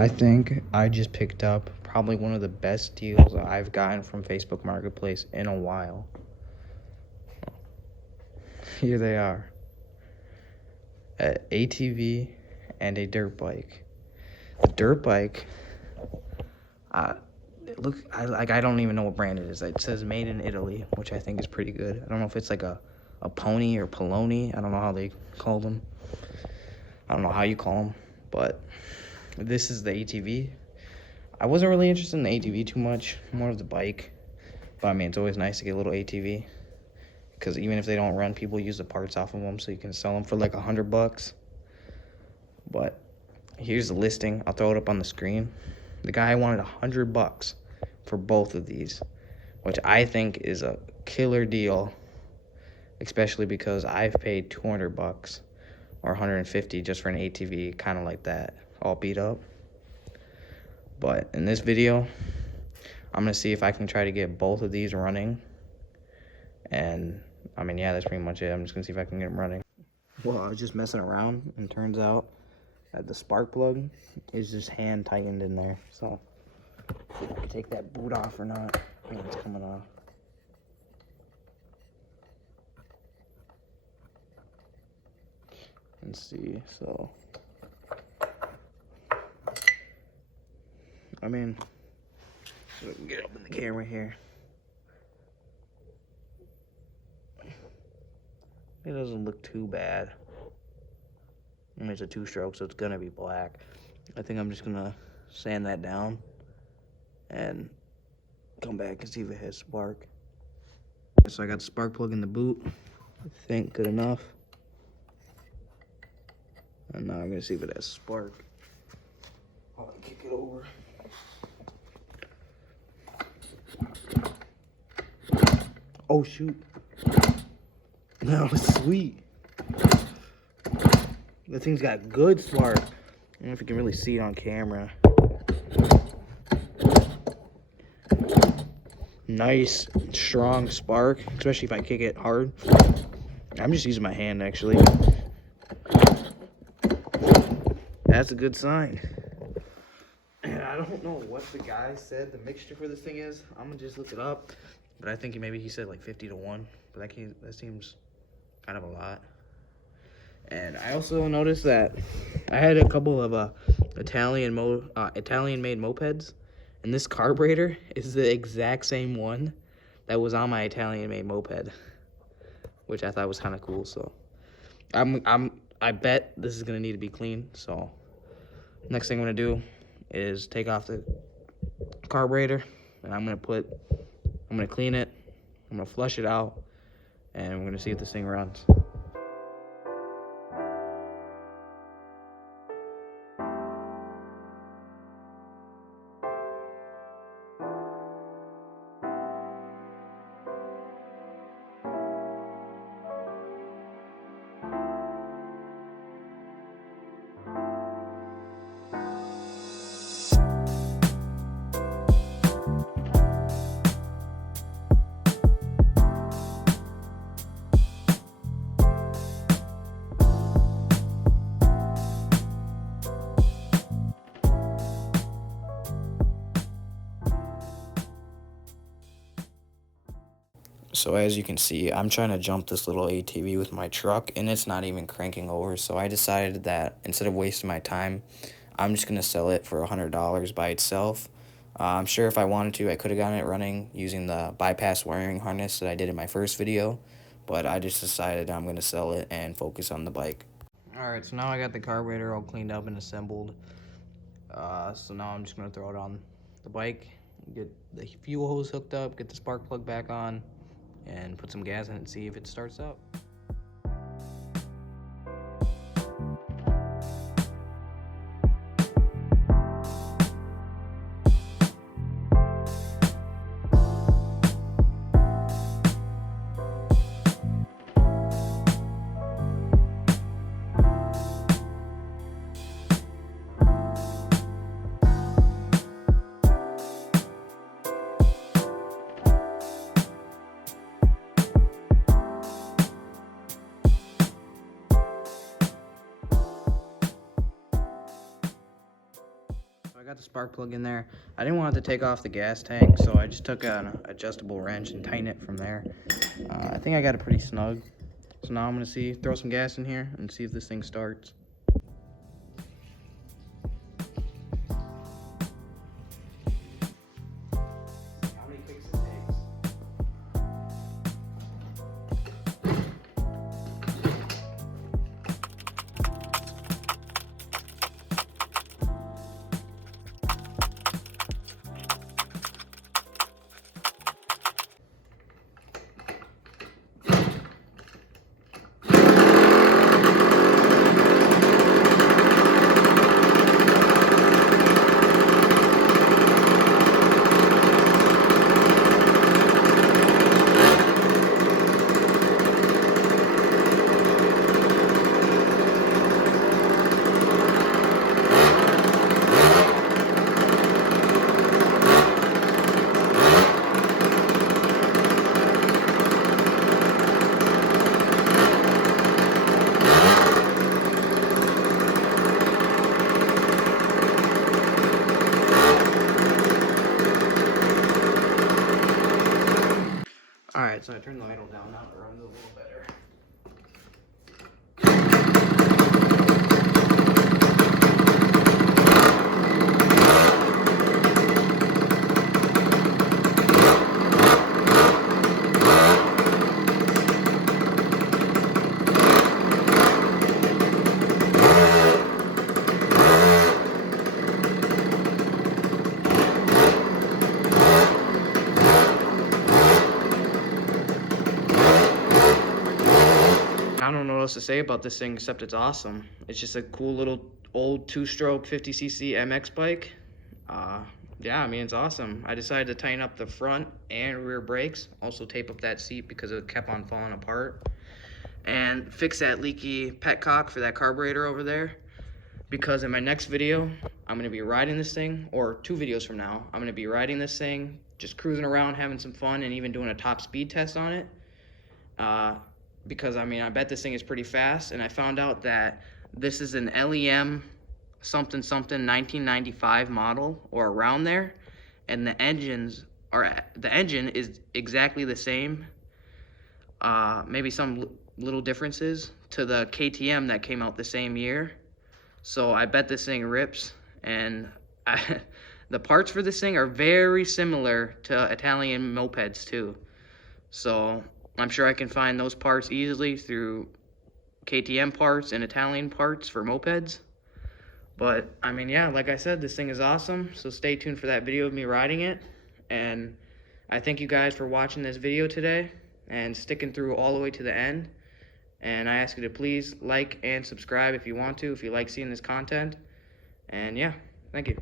I think I just picked up probably one of the best deals I've gotten from Facebook Marketplace in a while. Here they are. An ATV and a dirt bike. The dirt bike, I don't even know what brand it is. It says made in Italy, which I think is pretty good. I don't know if it's like a pony or poloni. I don't know how they call them. I don't know how you call them, but this is the ATV. I wasn't really interested in the ATV too much, more of the bike. But I mean, it's always nice to get a little ATV, because even if they don't run, people use the parts off of them, so you can sell them for like $100. But here's the listing. I'll throw it up on the screen. The guy wanted $100 for both of these, which I think is a killer deal, especially because I've paid $200 or $150 just for an ATV, kind of like that, all beat up. But in this video, I'm going to see if I can try to get both of these running. And, I mean, yeah, that's pretty much it. I'm just going to see if I can get them running. Well, I was just messing around, and turns out that the spark plug is just hand tightened in there. So, see if I can take that boot off or not. I think it's coming off. Let's see, so... I mean, so we can get up in the camera here. It doesn't look too bad. I mean, it's a 2-stroke, so it's gonna be black. I think I'm just gonna sand that down and come back and see if it has spark. So I got the spark plug in the boot. I think good enough. And now I'm gonna see if it has spark. I'm gonna kick it over. Oh shoot. That was sweet. That thing's got good spark. I don't know if you can really see it on camera. Nice, strong spark, especially if I kick it hard. I'm just using my hand, actually. That's a good sign. And I don't know what the guy said the mixture for this thing is. I'm gonna just look it up. But I think maybe he said like 50-1. But that seems kind of a lot. And I also noticed that I had a couple of Italian-made mopeds, and this carburetor is the exact same one that was on my Italian-made moped, which I thought was kind of cool. So I bet this is gonna need to be cleaned. So next thing I'm gonna do is take off the carburetor, and I'm gonna clean it. I'm gonna flush it out, and we're gonna see if this thing runs. So as you can see, I'm trying to jump this little ATV with my truck, and it's not even cranking over. So I decided that instead of wasting my time, I'm just going to sell it for $100 by itself. I'm sure if I wanted to, I could have gotten it running using the bypass wiring harness that I did in my first video. But I just decided I'm going to sell it and focus on the bike. Alright, so now I got the carburetor all cleaned up and assembled. So now I'm just going to throw it on the bike, get the fuel hose hooked up, get the spark plug back on, and put some gas in it and see if it starts up. I got the spark plug in there. I didn't want it to take off the gas tank, so I just took an adjustable wrench and tightened it from there. I think I got it pretty snug. So now I'm gonna throw some gas in here and see if this thing starts. How many kicks it takes? Alright, so I turned the idle down, now it runs a little better. I don't know what else to say about this thing except it's awesome. It's just a cool little old 2-stroke 50cc MX bike. Yeah, I mean, it's awesome. I decided to tighten up the front and rear brakes, also tape up that seat because it kept on falling apart, and fix that leaky petcock for that carburetor over there, because in my next video, I'm going to be riding this thing, or 2 videos from now, I'm going to be riding this thing, just cruising around, having some fun, and even doing a top speed test on it. Because, I mean, I bet this thing is pretty fast, and I found out that this is an LEM something 1995 model, or around there, and the engine is exactly the same, maybe some little differences to the KTM that came out the same year. So I bet this thing rips, and the parts for this thing are very similar to Italian mopeds too. So I'm sure I can find those parts easily through KTM parts and Italian parts for mopeds. But, I mean, yeah, like I said, this thing is awesome. So stay tuned for that video of me riding it. And I thank you guys for watching this video today and sticking through all the way to the end. And I ask you to please like and subscribe if you want to, if you like seeing this content. And, yeah, thank you.